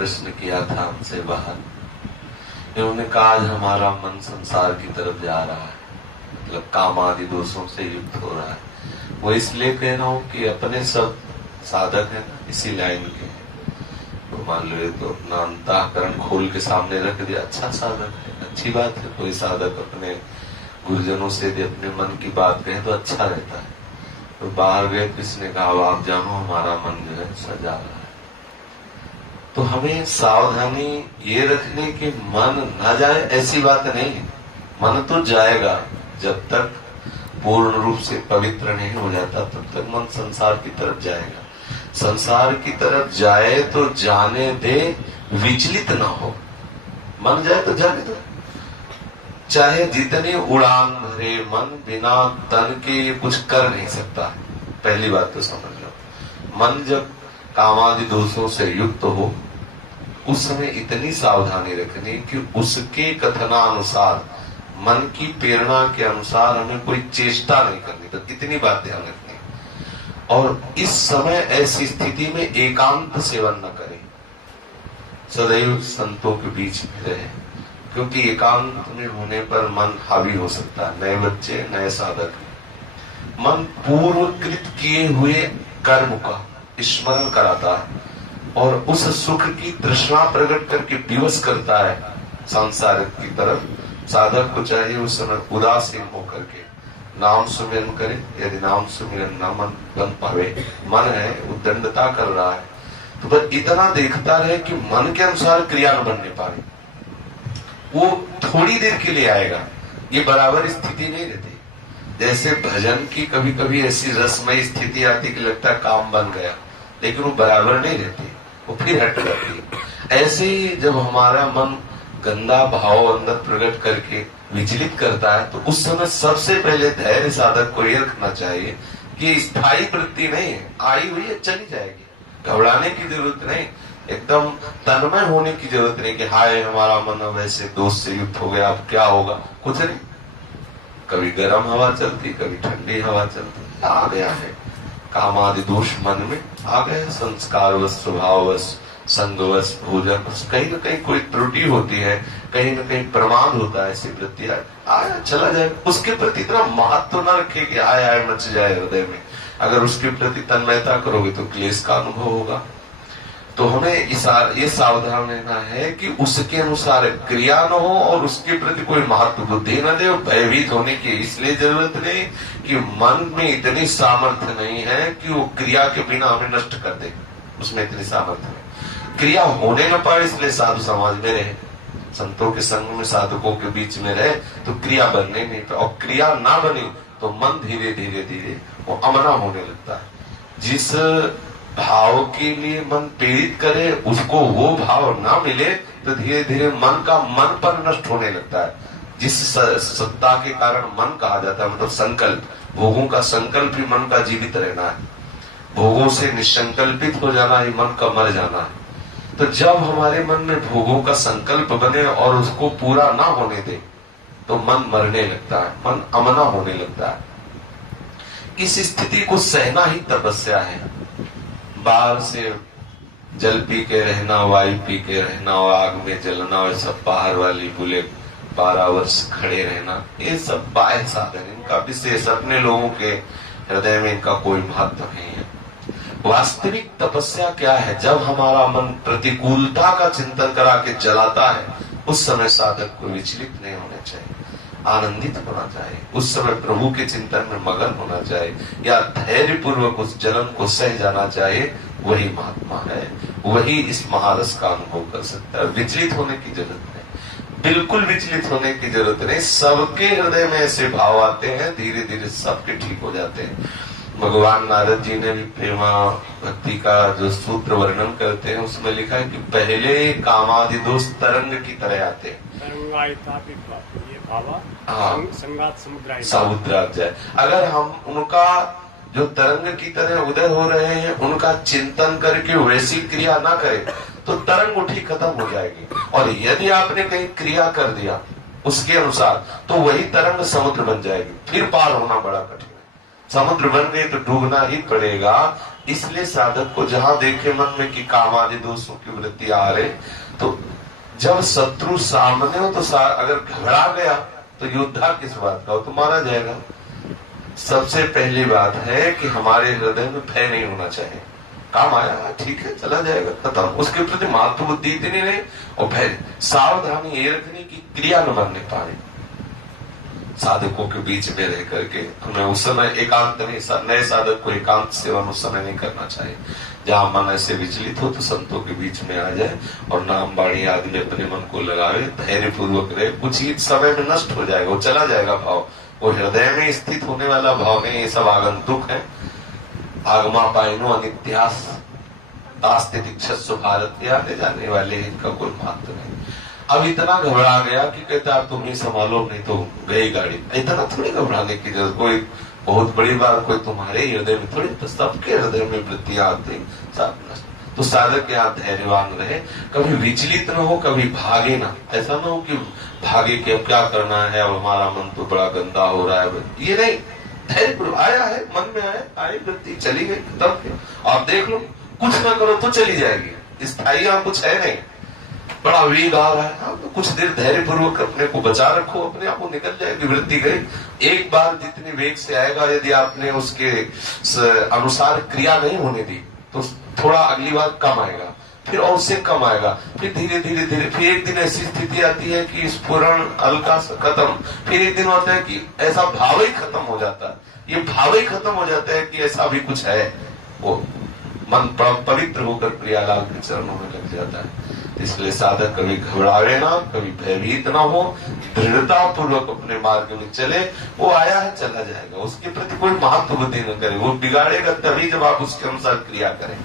प्रश्न किया था हमसे बाहर। इन्होंने कहा आज हमारा मन संसार की तरफ जा रहा है, मतलब काम आदि दोषों से युक्त हो रहा है। वो इसलिए कह रहा हूँ कि अपने सब साधक है इसी लाइन के हैं। तो मान लो ये तो अपना अंतःकरण खोल के सामने रख दिया, अच्छा साधक है, अच्छी बात है। कोई साधक अपने गुरुजनों से यदि अपने मन की बात कहे तो अच्छा रहता है। तो बाहर गए, किसने कहा आप जानो हमारा मन जो है सजा रहा है। तो हमें सावधानी ये रखने की मन न जाए ऐसी बात नहीं है। मन तो जाएगा, जब तक पूर्ण रूप से पवित्र नहीं हो जाता तब तक मन संसार की तरफ जाएगा। संसार की तरफ जाए तो जाने दे, विचलित ना हो। मन जाए तो जाने दो, चाहे जितनी उड़ान भरे मन, बिना तन के कुछ कर नहीं सकता। पहली बात तो समझ लो, मन जब कामादि दोषों से युक्त हो उस समय इतनी सावधानी रखनी कि उसके कथनानुसार, मन की प्रेरणा के अनुसार हमें कोई चेष्टा नहीं करनी। तो इतनी बात ध्यान रखनी। और इस समय ऐसी स्थिति में एकांत सेवन न करें, सदैव संतों के बीच में रहे, क्योंकि एकांत में होने पर मन हावी हो सकता है। नए बच्चे, नए साधक, मन पूर्वकृत किए हुए कर्म का स्मरण कराता है और उस सुख की तृष्णा प्रकट करके विवश करता है सांसारिक की तरफ। साधक को चाहिए उस समय उदासीन होकर के नाम सुमिरन करे। यदि नाम सुमिरन न मन बन पावे, मन है उद्दंडता कर रहा है, तो बस इतना देखता रहे कि मन के अनुसार क्रिया न बनने पाए। वो थोड़ी देर के लिए आएगा, ये बराबर स्थिति नहीं रहती। जैसे भजन की कभी कभी ऐसी रसमय स्थिति आती कि लगता है काम बन गया, लेकिन वो बराबर नहीं रहती, वो फिर हट जाती है। ऐसे ही जब हमारा मन गंदा भाव अंदर प्रकट करके विचलित करता है, तो उस समय सबसे पहले धैर्य साधक को यह रखना चाहिए कि स्थायी वृत्ति नहीं है, आई हुई है चली जाएगी, घबराने की जरूरत नहीं। एकदम तन्मय होने की जरूरत नहीं कि हाय हमारा मन वैसे दोष से युक्त हो गया, अब क्या होगा, कुछ नहीं। कभी गर्म हवा चलती, कभी ठंडी हवा चलती, आ गया है कामादि दोष मन में आ गए, संस्कारवश, स्वभाववश, संगवश, भोजन, कहीं न कहीं कोई त्रुटि होती है, कहीं न कहीं प्रमाद होता है, ऐसी वृत्ति आया चला जाए। उसके प्रति इतना महत्व न रखे कि आय मच जाए हृदय में। अगर उसके प्रति तन्मयता करोगे तो क्लेश का अनुभव होगा। तो हमें ये सावधान रहना है कि उसके अनुसार क्रिया न हो और उसके प्रति कोई महत्व बुद्धि न दे और भयभीत होने की इसलिए जरूरत नहीं कि मन में इतनी सामर्थ्य नहीं है कि वो क्रिया के बिना हमें नष्ट कर दे। उसमें इतनी सामर्थ्य नहीं, क्रिया होने न पाए, इसलिए साधु समाज में रहे, संतों के संग में, साधकों के बीच में रहे तो क्रिया बनने नहीं पाए। और क्रिया ना बनी तो मन धीरे धीरे धीरे वो अमना होने लगता है। जिस भाव के लिए मन प्रेरित करे उसको वो भाव ना मिले तो धीरे धीरे मन का मन पर नष्ट होने लगता है। जिस सत्ता के कारण मन कहा जाता है, मतलब संकल्प, भोगों का संकल्प ही मन का जीवित रहना है, भोगों से निसंकल्पित हो जाना ही मन का मर जाना है। तो जब हमारे मन में भोगों का संकल्प बने और उसको पूरा ना होने दे तो मन मरने लगता है, मन अमना होने लगता है। इस स्थिति को सहना ही तपस्या है। बाहर से जल पी के रहना, वायु पी के रहना और आग में जलना और सब बाहर वाली बुले 12 वर्ष खड़े रहना, ये सब बाह्य साधन, इनका विशेष अपने लोगों के हृदय में इनका कोई महत्व नहीं है। वास्तविक तपस्या क्या है? जब हमारा मन प्रतिकूलता का चिंतन करा के जलाता है, उस समय साधक को विचलित नहीं होना चाहिए, आनंदित होना चाहिए, उस समय प्रभु के चिंतन में मगन होना चाहिए या धैर्य पूर्वक उस जलन को सह जाना चाहिए। वही महात्मा है, वही इस महारस का अनुभव कर सकता है। विचलित होने की जरूरत नहीं, बिल्कुल विचलित होने की जरूरत नहीं। सबके हृदय में ऐसे भाव आते हैं, धीरे धीरे सबके ठीक हो जाते हैं। भगवान नारद जी ने भी प्रेमा भक्ति का जो सूत्र वर्णन करते हैं उसमें लिखा है कि पहले कामादि दोष तरंग की तरह आते हैं, समुद्रात जाए। अगर हम उनका जो तरंग की तरह उदय हो रहे हैं उनका चिंतन करके वैसी क्रिया ना करें तो तरंग उठी खत्म हो जाएगी। और यदि आपने कहीं क्रिया कर दिया उसके अनुसार तो वही तरंग समुद्र बन जाएगी, फिर पार होना बड़ा कठिन है। समुद्र बन गई तो डूबना ही पड़ेगा। इसलिए साधक को जहां देखे मन में कि काम आदि दोषों की वृत्ति आ रहे, तो जब शत्रु सामने हो तो अगर घबरा गया तो योद्धा किस बात का हो, तो मारा जाएगा। सबसे पहली बात है कि हमारे हृदय में भय नहीं होना चाहिए। काम आया ठीक है चला जाएगा खत्म, उसके प्रति मातृ बुद्धि इतनी नहीं, और भय सावधानी ये रखनी कि क्रिया न बनने पाए। साधकों के बीच में रह करके हमें उस समय एकांत में, नए साधक को एकांत सेवन उस समय नहीं करना चाहिए। जहां मन ऐसे विचलित हो तो संतों के बीच में आ जाए और नाम बाणी आदि में अपने मन को लगावे, धैर्य पूर्वक रहे। कुछ ही समय में नष्ट हो जाएगा, वो चला जाएगा भाव, वो हृदय में स्थित होने वाला भाव नहीं। ये सब आगंतुक है। आगमा पाइनो अनित्यास दास्ते दीक्षस्व भारत, आने जाने वाले, इनका कोई महत्व नहीं। अब इतना घबरा गया कि कहता आप तुम ही संभालो नहीं तो गई गाड़ी। इतना थोड़ी घबराने की जरूरत, कोई बहुत बड़ी बात कोई तुम्हारे हृदय में थोड़ी, तो सबके हृदय में वृत्तियां आती सब। तो साधक यहाँ धैर्यवान रहे, कभी विचलित न हो, कभी भागे ना। ऐसा ना हो कि भागे कि अब क्या करना है, अब हमारा मन तो बड़ा गंदा हो रहा है, ये नहीं। धैर्य आया है, मन में आया, आई वृत्ति चली गई, तब आप देख लो, कुछ ना करो तो चली जाएगी, स्थायी यहाँ कुछ है नहीं। बड़ा वेग आ रहा है, तो कुछ देर धैर्य पूर्वक अपने को बचा रखो, अपने आप को निकल जाएगी वृत्ति गई। एक बार जितनी वेग से आएगा, यदि आपने उसके अनुसार क्रिया नहीं होने दी तो थोड़ा अगली बार कम आएगा, फिर और उससे कम आएगा, फिर धीरे धीरे धीरे, फिर एक दिन ऐसी स्थिति आती है कि स्फुरण हल्का खत्म, फिर एक दिन होता है कि ऐसा भाव ही खत्म हो जाता है। ये भाव ही खत्म हो जाता है कि ऐसा भी कुछ है, वो मन पवित्र होकर प्रियालाल के चरणों में लग जाता है। इसलिए साधक कभी घबरावे ना, कभी भयभीत ना हो, दृढ़ता पूर्वक अपने मार्ग में चले। वो आया है चला जाएगा, उसके प्रति कोई महत्व बुद्धि न करे, वो बिगाड़ेगा तभी जब आप उसके अनुसार क्रिया करें।